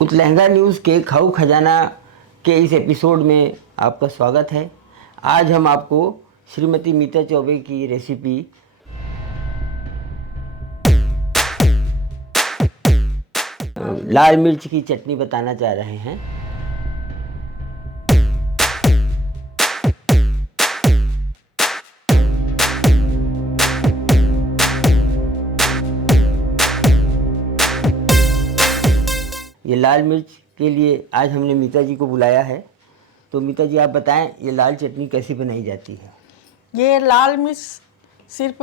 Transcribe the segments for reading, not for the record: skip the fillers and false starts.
Lehenga news के खाऊ खजाना के इस एपिसोड में आपका स्वागत है। आज हम आपको श्रीमती मीता चौबे की रेसिपी लाल मिर्च की चटनी बताना चाह रहे हैं। ये लाल मिर्च के लिए आज हमने मीता जी को बुलाया है। तो मीता जी आप बताएं ये लाल चटनी कैसे बनाई जाती है? ये लाल मिर्च सिर्फ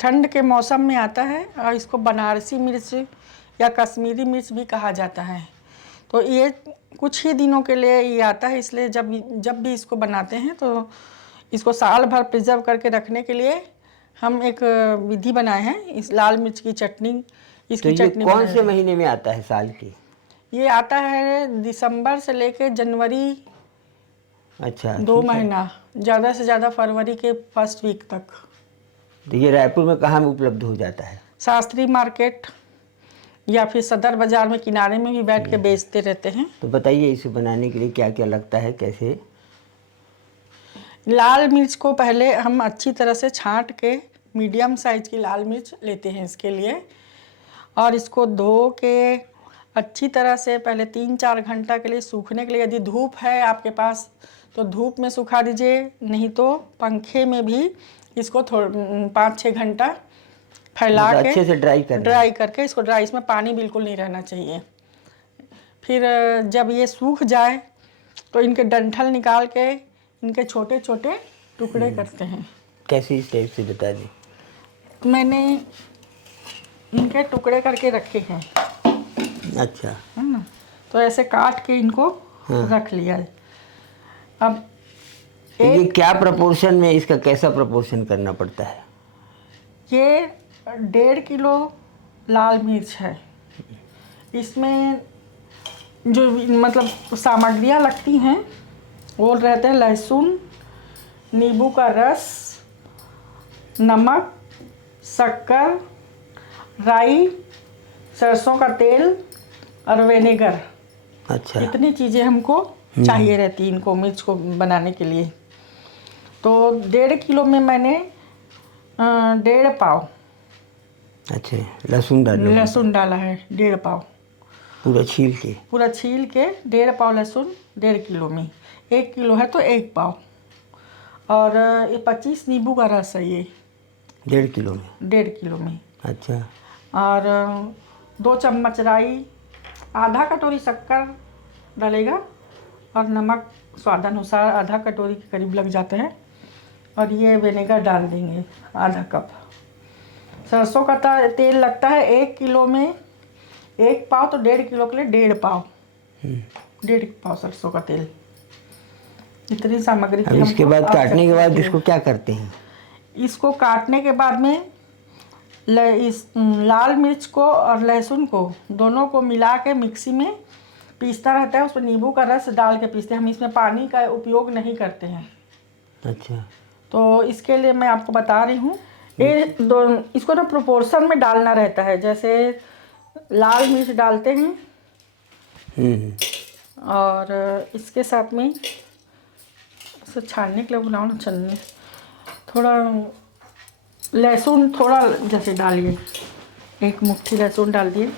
ठंड के मौसम में आता है और इसको बनारसी मिर्च या कश्मीरी मिर्च भी कहा जाता है। तो ये कुछ ही दिनों के लिए ये आता है, इसलिए जब भी इसको बनाते हैं तो इसको साल भर प्रिजर्व करके रखने के लिए हम एक विधि बनाए हैं, इस लाल मिर्च की चटनी। इसकी तो ये चटनी कौन से महीने में आता है साल की? ये आता है दिसंबर से लेके जनवरी। अच्छा, 2 महीना, ज़्यादा से ज़्यादा फरवरी के फर्स्ट वीक तक। तो ये रायपुर में कहाँ में उपलब्ध हो जाता है? शास्त्री मार्केट या फिर सदर बाज़ार में किनारे में भी बैठ के बेचते रहते हैं। तो बताइए इसे बनाने के लिए क्या क्या लगता है, कैसे? लाल मिर्च को पहले हम अच्छी तरह से छांट के मीडियम साइज की लाल मिर्च लेते हैं इसके लिए, और इसको धो के अच्छी तरह से पहले 3-4 घंटा के लिए सूखने के लिए, यदि धूप है आपके पास तो धूप में सुखा दीजिए, नहीं तो पंखे में भी इसको 5-6 घंटा फैला के अच्छे से ड्राई करके इसको ड्राई, इसमें पानी बिल्कुल नहीं रहना चाहिए। फिर जब ये सूख जाए तो इनके डंठल निकाल के इनके छोटे छोटे टुकड़े करते हैं। कैसे इस टाइप से बता दें। मैंने इनके टुकड़े करके रखे हैं। अच्छा, है ना, तो ऐसे काट के इनको रख लिया। अब ये क्या प्रोपोर्शन में, इसका कैसा प्रोपोर्शन करना पड़ता है? ये 1.5 किलो लाल मिर्च है। इसमें जो मतलब सामग्रियाँ लगती हैं वो रहते हैं लहसुन, नींबू का रस, नमक, शक्कर, राई, सरसों का तेल और विनेगर। अच्छा, इतनी चीज़ें हमको चाहिए रहती इनको मिर्च को बनाने के लिए। तो 1.5 किलो में मैंने 1.5 पाव अच्छा लहसुन डाला है। 1.5 पाव पूरा छील के 1.5 पाव लहसुन 1.5 किलो में। 1 किलो है तो 1 पाव। और ये 25 नींबू का रस है ये 1.5 किलो में। 1.5 किलो में। अच्छा, और 2 चम्मच राई, आधा कटोरी शक्कर डालेगा, और नमक स्वादानुसार आधा कटोरी के करीब लग जाता है। और ये विनेगर डाल देंगे आधा कप। सरसों का तेल लगता है 1 किलो में 1 पाव, तो 1.5 किलो के लिए 1.5 पाव। 1.5 पाव सरसों का तेल। इतनी सामग्री अब इसके बाद काटने के बाद इसको क्या करते हैं? इसको काटने के बाद में इस लाल मिर्च को और लहसुन को दोनों को मिला के मिक्सी में पीसता रहता है। उसमें नींबू का रस डाल के पीसते हैं। हम इसमें पानी का उपयोग नहीं करते हैं। अच्छा, तो इसके लिए मैं आपको बता रही हूँ, इसको ना प्रोपोर्शन में डालना रहता है। जैसे लाल मिर्च डालते हैं और इसके साथ में इसे छानने के लिए बनाओ ना, छलने थोड़ा लहसुन थोड़ा जैसे डालिए, 1 मुट्ठी लहसुन डाल दिए।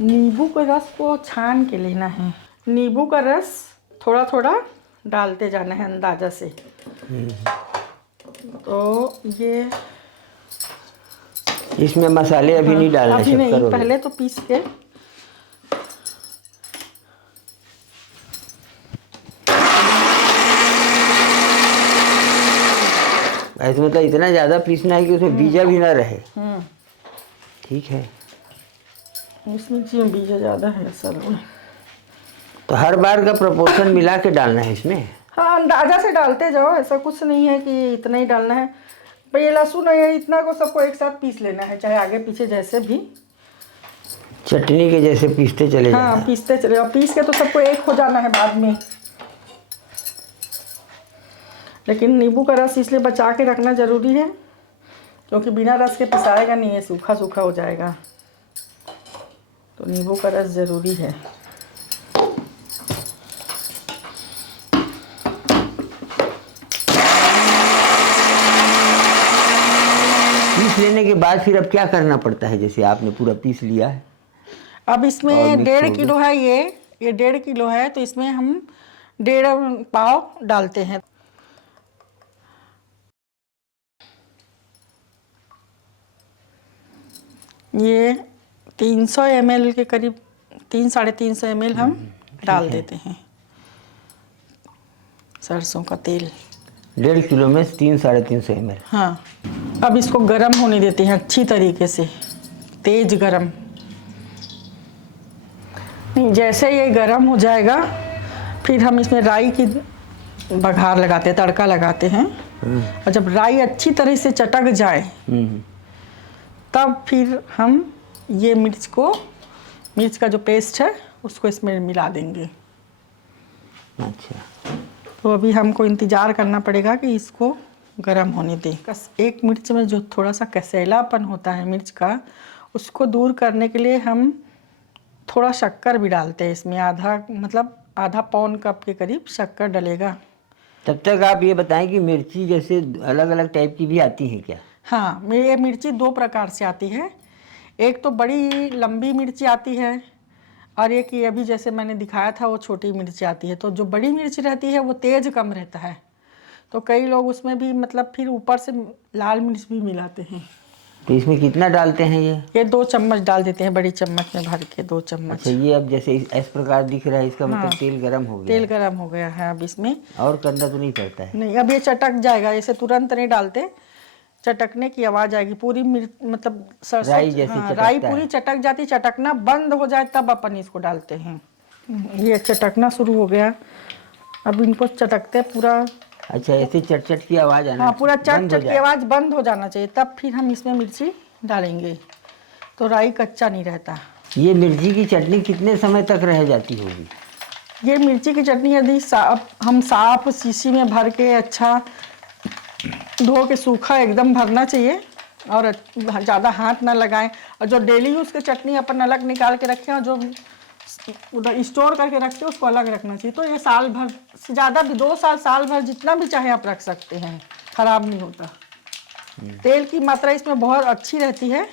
नींबू के रस को छान के लेना है। नींबू का रस थोड़ा थोड़ा डालते जाना है अंदाज़ा से। तो ये इसमें मसाले अभी नहीं डालना? अभी नहीं, पहले तो पीस के। ऐसे मतलब इतना ज़्यादा पीसना है कि उसमें बीजा भी ना रहे। ठीक है, इसमें बीजा ज़्यादा है असल में। तो हर बार का प्रोपोर्शन मिला के डालना है इसमें? हाँ, अंदाज़ा से डालते जाओ, ऐसा कुछ नहीं है कि इतना ही डालना है। पर ये लहसुन है, इतना को सबको एक साथ पीस लेना है, चाहे आगे पीछे जैसे भी चटनी के जैसे पीसते चले जाना। हाँ, पीसते चले, और पीस के तो सबको एक हो जाना है बाद में। लेकिन नींबू का रस इसलिए बचा के रखना ज़रूरी है क्योंकि बिना रस के पिसाएगा नहीं, ये सूखा सूखा हो जाएगा, तो नींबू का रस ज़रूरी है। पीस लेने के बाद फिर अब क्या करना पड़ता है? जैसे आपने पूरा पीस लिया है, अब और इसमें मिक्स 1.5 हो गया। किलो है, ये 1.5 किलो है, तो इसमें हम 1.5 पाव डालते हैं। ये 300 ml के करीब, 300-350 ml हम डाल देते हैं सरसों का तेल। 1.5 किलो में 300-350 ml। हाँ, अब इसको गरम होने देते हैं अच्छी तरीके से, तेज गरम। नहीं, जैसे ये गरम हो जाएगा फिर हम इसमें राई की बघार लगाते हैं, तड़का लगाते हैं। और जब राई अच्छी तरह से चटक जाए तब फिर हम ये मिर्च का जो पेस्ट है उसको इसमें मिला देंगे। अच्छा, तो अभी हमको इंतज़ार करना पड़ेगा कि इसको गरम होने दें। एक मिर्च में जो थोड़ा सा कसैलापन होता है मिर्च का, उसको दूर करने के लिए हम थोड़ा शक्कर भी डालते हैं इसमें, आधा पौन कप के करीब शक्कर डलेगा। तब तक आप ये बताएं कि मिर्ची जैसे अलग अलग टाइप की भी आती हैं क्या? हाँ, ये मिर्ची 2 प्रकार से आती है। एक तो बड़ी लंबी मिर्ची आती है, और एक ये अभी जैसे मैंने दिखाया था वो छोटी मिर्ची आती है। तो जो बड़ी मिर्च रहती है वो तेज कम रहता है, तो कई लोग उसमें भी फिर ऊपर से लाल मिर्च भी मिलाते हैं। तो इसमें कितना डालते हैं ये? 2 चम्मच डाल देते हैं, बड़ी चम्मच में भर के 2 चम्मच। अच्छा, ये अब जैसे इस प्रकार दिख रहा है, इसका मतलब तेल गरम हो गया तेल है। गरम हो गया है। अब इसमें और करना तो नहीं पड़ता है? नहीं, अब ये चटक जाएगा, ऐसे तुरंत नहीं डालते, चटकने की आवाज़ आएगी। पूरी सरसों, राई जैसी चटकता राई है। पूरी चटक जाती, चटकना बंद हो जाए तब अपन इसको डालते हैं। ये चटकना शुरू हो गया, अब इनको चटकते पूरा। अच्छा, ऐसे चट चट की आवाज़ आना, हाँ, पूरा चट बंद हो चट की जाए। आवाज़ बंद हो जाना चाहिए, तब फिर हम इसमें मिर्ची डालेंगे, तो राई कच्चा नहीं रहता। ये मिर्ची की चटनी कितने समय तक रह जाती होगी? ये मिर्ची की चटनी यदि हम साफ शीशी में भर के अच्छा धो के सूखा एकदम भरना चाहिए, और ज़्यादा हाथ ना लगाएं। और जो डेली यूज़ की चटनी अपन अलग निकाल के रखें, और जो उधर स्टोर करके रखते हैं उसको अलग रखना चाहिए। तो ये साल भर से ज़्यादा भी, 2 साल, साल भर जितना भी चाहे आप रख सकते हैं, ख़राब नहीं होता। तेल की मात्रा इसमें बहुत अच्छी रहती है,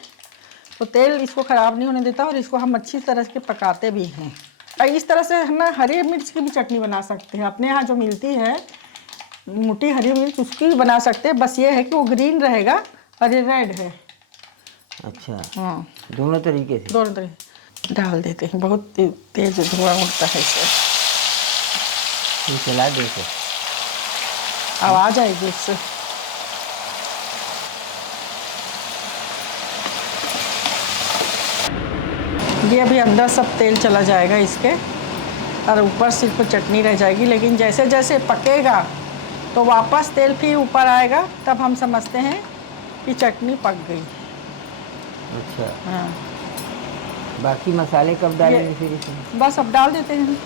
तो तेल इसको ख़राब नहीं होने देता, और इसको हम अच्छी तरह से पकाते भी हैं। और इस तरह से हम ना हरी मिर्च की भी चटनी बना सकते हैं। अपने यहाँ जो मिलती है मोटी हरी मिर्च, उसकी भी बना सकते हैं, बस ये है कि वो ग्रीन रहेगा और ये रेड है। अच्छा, हाँ, दोनों तरीके से दोनों तरह डाल देते हैं। बहुत तेज धुआं उठता है इससे, ये चला देते, आवाज़ आएगी इससे। ये अभी अंदर सब तेल चला जाएगा इसके, और ऊपर सिर्फ चटनी रह जाएगी। लेकिन जैसे जैसे पकेगा तो वापस तेल फिर ऊपर आएगा, तब हम समझते हैं कि चटनी पक गई। अच्छा, हाँ, बाकी मसाले कब डालेंगे फिर इसमें? बस अब डाल देते हैं।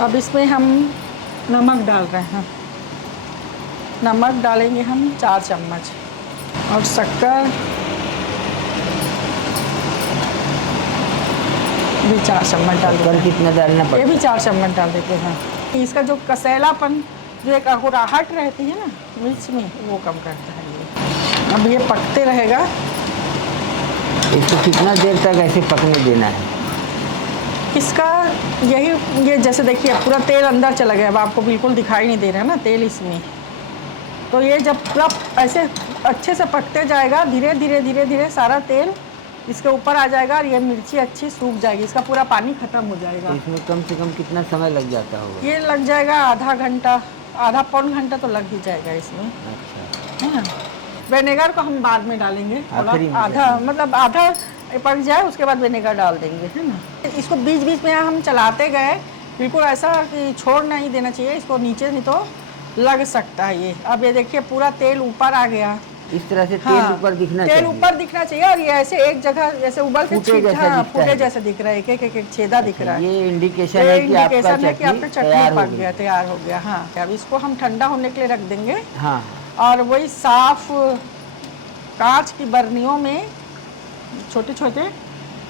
अब इसमें हम नमक डाल रहे हैं, नमक डालेंगे हम 4 चम्मच, और शक्कर भी 4 चम्मच डाल देते शक्कर हैं। कितना डालना ये पड़ता भी है? 4 चम्मच डाल देते हैं। इसका जो कसैलापन, जो एक अकुराहट रहती है ना मिर्च में, वो कम करता है ये। अब ये पकते रहेगा। इसको कितना देर तक ऐसे पकने देना है? इसका ये जैसे देखिए पूरा तेल अंदर चला गया, अब आपको बिल्कुल दिखाई नहीं दे रहा है ना तेल इसमें। तो ये जब पूरा ऐसे अच्छे से पकते जाएगा, धीरे धीरे धीरे धीरे सारा तेल इसके ऊपर आ जाएगा, और ये मिर्ची अच्छी सूख जाएगी, इसका पूरा पानी खत्म हो जाएगा। तो इसमें कम से कम कितना समय लग जाता होगा? ये लग जाएगा आधा घंटा, आधा पौन घंटा तो लग ही जाएगा इसमें, अच्छा, है ना। विनेगर को हम बाद में डालेंगे, आखिरी में आधा पक जाए उसके बाद विनेगर डाल देंगे, है ना। इसको बीच बीच में हम चलाते गए, बिल्कुल ऐसा कि छोड़ नहीं देना चाहिए इसको, नीचे नहीं तो लग सकता है ये। अब ये देखिए पूरा तेल ऊपर आ गया, इस तरह से तेल ऊपर दिखना तेल चाहिए। ऊपर दिखना चाहिए, और ये ऐसे एक जगह जैसे उबल के फूटे जैसा दिखता फूटे है। जैसा दिख रहा है, एक छेदा दिख रहा है। ये इंडिकेशन है कि आपका चटनी तैयार हो गया। तैयार हो गया। हाँ, अब इसको हम ठंडा होने के लिए रख देंगे। हाँ, और वही साफ कांच की बर्नियों में छोटे छोटे,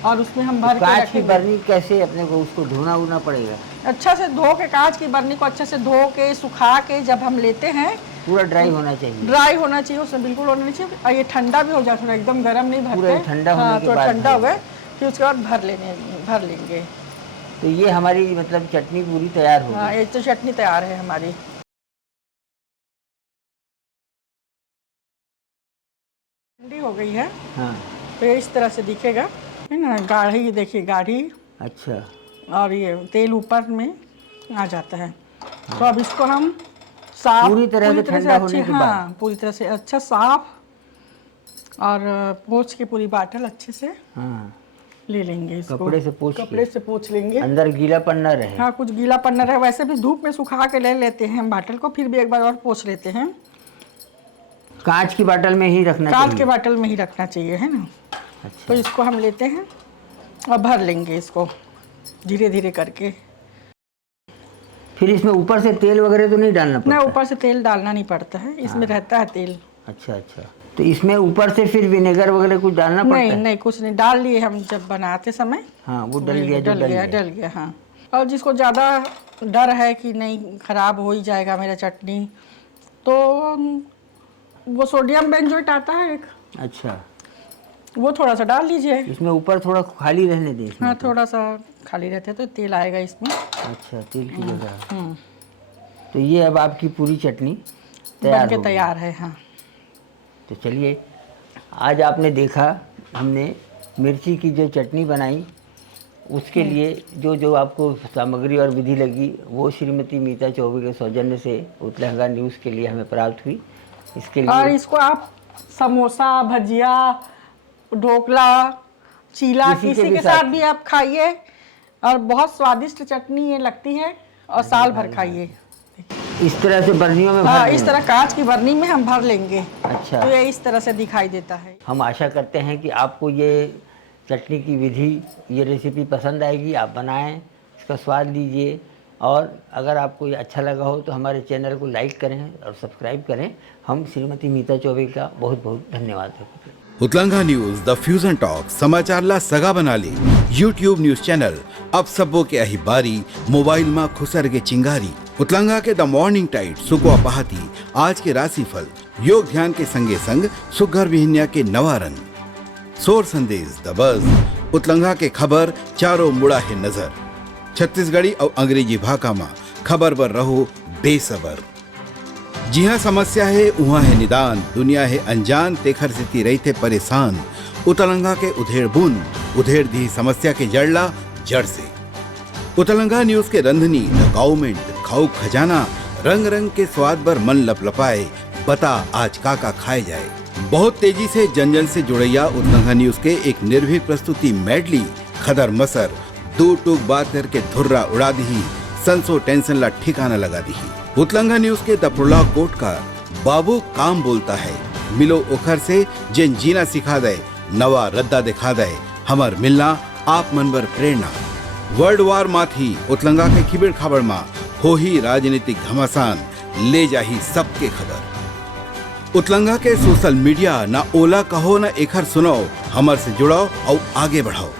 और उसमें हम भर के कांच की रखेंगे। बर्नी कैसे अपने को उसको धोना उना पड़ेगा? अच्छा से धो के, कांच की बर्नी को अच्छे से धो के सुखा के जब हम लेते हैं, पूरा ड्राई होना चाहिए। ड्राई होना चाहिए, उसमें बिल्कुल होना नहीं चाहिए। और ये ठंडा भी हो जाए, थोड़ा एकदम गर्म नहीं भरते। पूरा ठंडा होने के थोड़ा बाद ठंडा हो गए फिर उसके बाद भर लेंगे। तो ये हमारी मतलब चटनी पूरी तैयार हो हाँ, गई। ये तो चटनी तैयार है हमारी। ठंडी हो गई है। हाँ, तो ये इस तरह से दिखेगा, है ना, गाढ़ी, देखिए गाढ़ी, अच्छा। और ये तेल ऊपर में आ जाता है। तो अब इसको हम साफ पूरी तरह से ठंडा होने के बाद? हाँ, पूरी तरह से अच्छा साफ और पोंछ के पूरी बाटल अच्छे से हाँ, ले लेंगे इसको। कपड़े से पोंछ लेंगे। अंदर गीलापन न रहे। हाँ, कुछ गीलापन न रहे। वैसे भी धूप में सुखा के ले लेते हैं हम बाटल को, फिर भी एक बार और पोंछ लेते हैं। कांच की बाटल में ही रखना चाहिए? कांच के बाटल में ही रखना चाहिए, है ना। अच्छा। तो इसको हम लेते हैं और भर लेंगे इसको धीरे धीरे करके। फिर इसमें ऊपर से तेल वगैरह तो नहीं डालना पड़ता? ना, ऊपर से तेल डालना नहीं पड़ता है, इसमें रहता है तेल। अच्छा अच्छा। तो इसमें ऊपर से फिर विनेगर वगैरह कुछ डालना पड़ता है? नहीं, कुछ नहीं डाल लिए हम जब बनाते समय। हाँ, वो डल गया। हाँ। और जिसको ज़्यादा डर है कि नहीं खराब हो ही जाएगा मेरा चटनी, तो वो सोडियम बेंजोएट आता है एक, अच्छा, वो थोड़ा सा डाल लीजिए। इसमें ऊपर थोड़ा खाली रहने दें इसमें? हाँ, थोड़ा सा खाली रहते तो तेल आएगा इसमें। अच्छा, तेल की जगह। तो ये अब आपकी पूरी चटनी तैयार बनके हो गई। तैयार है। हाँ, तो चलिए, आज आपने देखा हमने मिर्ची की जो चटनी बनाई, उसके लिए जो जो आपको सामग्री और विधि लगी वो श्रीमती मीता चौबे के सौजन्य से उत्तलहंगा न्यूज़ के लिए हमें प्राप्त हुई। इसके और लिए इसको आप समोसा, भजिया, ढोकला, चीला, किसी के साथ भी आप खाइए, और बहुत स्वादिष्ट चटनी ये लगती है, और साल भर खाइए। इस तरह से बर्नियों में हाँ, भर इस देंगे? तरह कांच की बर्नी में हम भर लेंगे। अच्छा। तो ये इस तरह से दिखाई देता है। हम आशा करते हैं कि आपको ये चटनी की विधि, ये रेसिपी पसंद आएगी। आप बनाएं, इसका स्वाद लीजिए, और अगर आपको ये अच्छा लगा हो तो हमारे चैनल को लाइक करें और सब्सक्राइब करें। हम श्रीमती मीता चौबे का बहुत बहुत धन्यवाद करते हैं। उतलंगा न्यूज द फ्यूजन टॉक समाचारला सगा बनाली यूट्यूब न्यूज चैनल अब सबो के अही बारी मोबाइल में खुसर के चिंगारी। उतलंगा के द मॉर्निंग टाइट सुकुआ पहाती आज के राशिफल योग ध्यान के संगे संग सुघर विहिन्या के नवा रंग सोर संदेश द बज उतलंगा के खबर चारों मुड़ा है नजर छत्तीसगढ़ी और अंग्रेजी भाषा में खबर पर रहो बेसबर। जी हाँ, समस्या है वहाँ है निदान, दुनिया है अनजान तेखर से रही थे परेशान। उतलंगा के उधेड़ बूंद उधेड़ दी समस्या के जड़ला जड़ से। उतलंगा न्यूज के रंधनी द गवर्नमेंट खाऊ खजाना रंग रंग के स्वाद पर मन लपलपाए, बता आज का खाए जाए। बहुत तेजी से जन जन से जुड़ैया उतलंगा न्यूज के एक निर्भीक प्रस्तुति मेडली खदर मसर दो टूक बात करके धुर्रा उड़ा दी, संसो टेंशन ला ठिकाना लगा दी। उतलंगा न्यूज के दपुरला कोट का बाबू काम बोलता है, मिलो ओखर से जिन जीना सिखा दे, नवा रद्दा दिखा दे, हमर मिलना आप मनबर प्रेरणा। वर्ल्ड वार माथी उतलंगा के खिबड़ खबर मा हो ही राजनीतिक घमासान, ले जाही सबके खबर। उतलंगा के सोशल मीडिया ना ओला कहो ना एखर सुनाओ, हमर से जुड़ाओ और आगे बढ़ाओ।